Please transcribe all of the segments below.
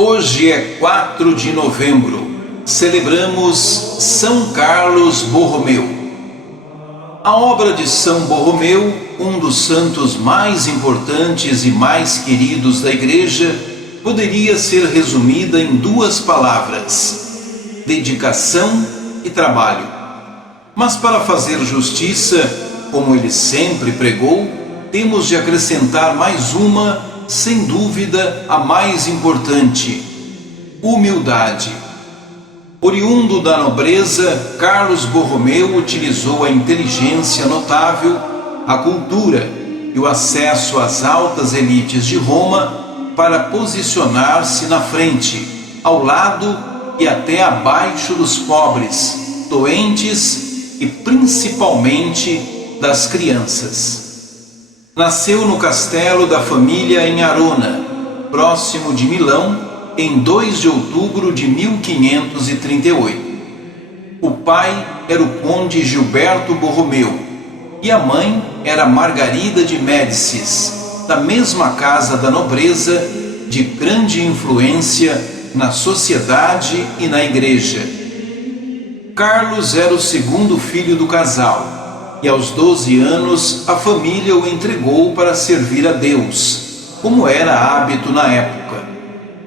Hoje é 4 de novembro, celebramos São Carlos Borromeu. A obra de São Borromeu, um dos santos mais importantes e mais queridos da Igreja, poderia ser resumida em duas palavras: dedicação e trabalho. Mas para fazer justiça, como ele sempre pregou, temos de acrescentar mais uma, sem dúvida a mais importante: humildade. Oriundo da nobreza, Carlos Borromeu utilizou a inteligência notável, a cultura e o acesso às altas elites de Roma para posicionar-se na frente, ao lado e até abaixo dos pobres, doentes e principalmente das crianças. Nasceu no castelo da família em Arona, próximo de Milão, em 2 de outubro de 1538. O pai era o conde Gilberto Borromeu e a mãe era Margarida de Médicis, da mesma casa da nobreza, de grande influência na sociedade e na igreja. Carlos era o segundo filho do casal e aos 12 anos a família o entregou para servir a Deus, como era hábito na época.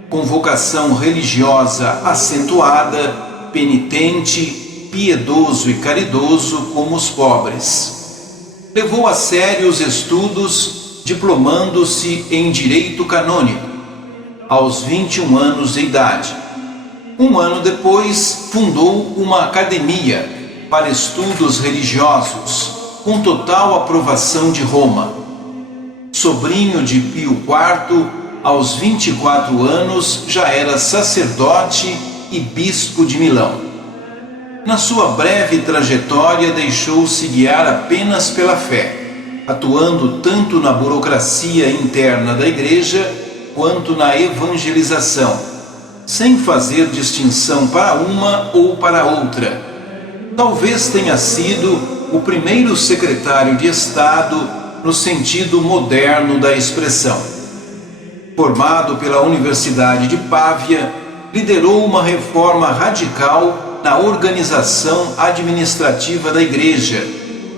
Com vocação religiosa acentuada, penitente, piedoso e caridoso como os pobres. Levou a sério os estudos, diplomando-se em Direito Canônico, aos 21 anos de idade. Um ano depois, fundou uma academia para estudos religiosos, com total aprovação de Roma. Sobrinho de Pio IV, aos 24 anos já era sacerdote e bispo de Milão. Na sua breve trajetória deixou-se guiar apenas pela fé, atuando tanto na burocracia interna da igreja quanto na evangelização, sem fazer distinção para uma ou para outra. Talvez tenha sido o primeiro secretário de Estado no sentido moderno da expressão. Formado pela Universidade de Pávia, liderou uma reforma radical na organização administrativa da Igreja,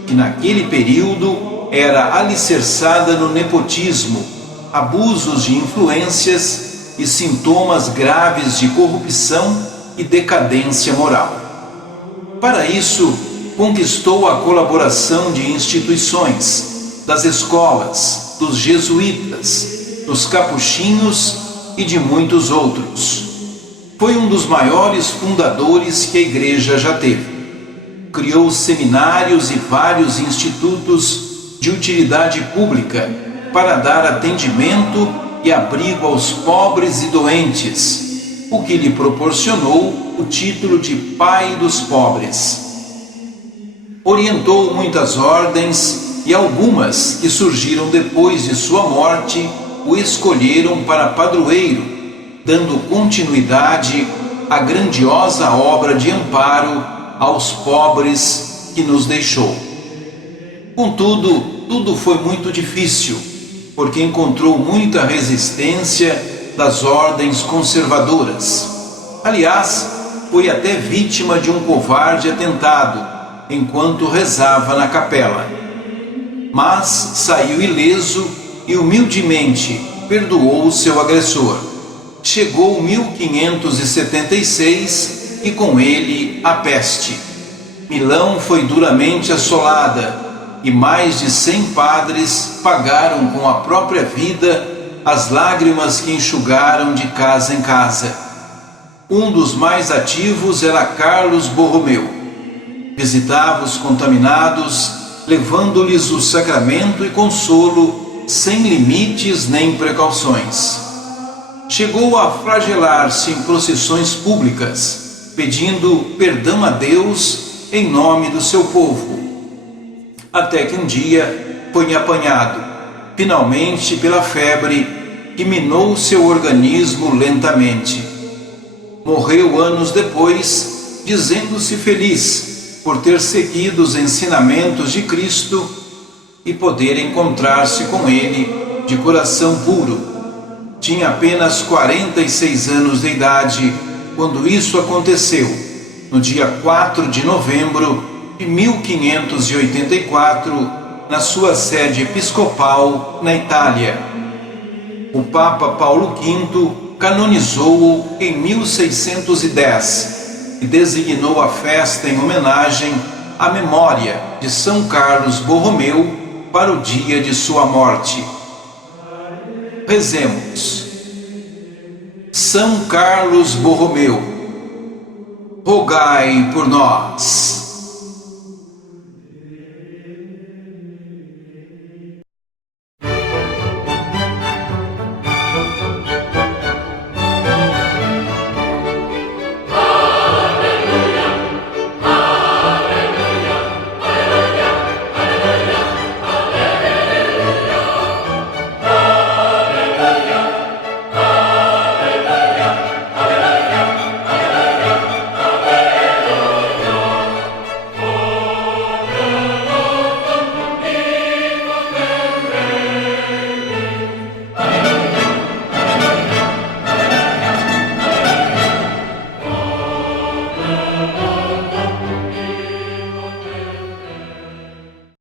que naquele período era alicerçada no nepotismo, abusos de influências e sintomas graves de corrupção e decadência moral. Para isso, conquistou a colaboração de instituições, das escolas, dos jesuítas, dos capuchinhos e de muitos outros. Foi um dos maiores fundadores que a Igreja já teve. Criou seminários e vários institutos de utilidade pública para dar atendimento e abrigo aos pobres e doentes, o que lhe proporcionou o título de Pai dos Pobres. Orientou muitas ordens e algumas que surgiram depois de sua morte o escolheram para padroeiro, dando continuidade à grandiosa obra de amparo aos pobres que nos deixou. Contudo, tudo foi muito difícil, porque encontrou muita resistência das ordens conservadoras. Aliás, foi até vítima de um covarde atentado, enquanto rezava na capela. Mas saiu ileso e humildemente perdoou o seu agressor. Chegou 1576 e com ele a peste. Milão foi duramente assolada e mais de 100 padres pagaram com a própria vida as lágrimas que enxugaram de casa em casa. Um dos mais ativos era Carlos Borromeu. Visitava os contaminados, levando-lhes o sacramento e consolo, sem limites nem precauções. Chegou a flagelar-se em procissões públicas, pedindo perdão a Deus em nome do seu povo. Até que um dia foi apanhado, finalmente pela febre, que minou seu organismo lentamente. Morreu anos depois, dizendo-se feliz por ter seguido os ensinamentos de Cristo e poder encontrar-se com Ele de coração puro. Tinha apenas 46 anos de idade quando isso aconteceu, no dia 4 de novembro de 1584, na sua sede episcopal na Itália. O Papa Paulo V canonizou-o em 1610 e designou a festa em homenagem à memória de São Carlos Borromeu para o dia de sua morte. Rezemos. São Carlos Borromeu, rogai por nós.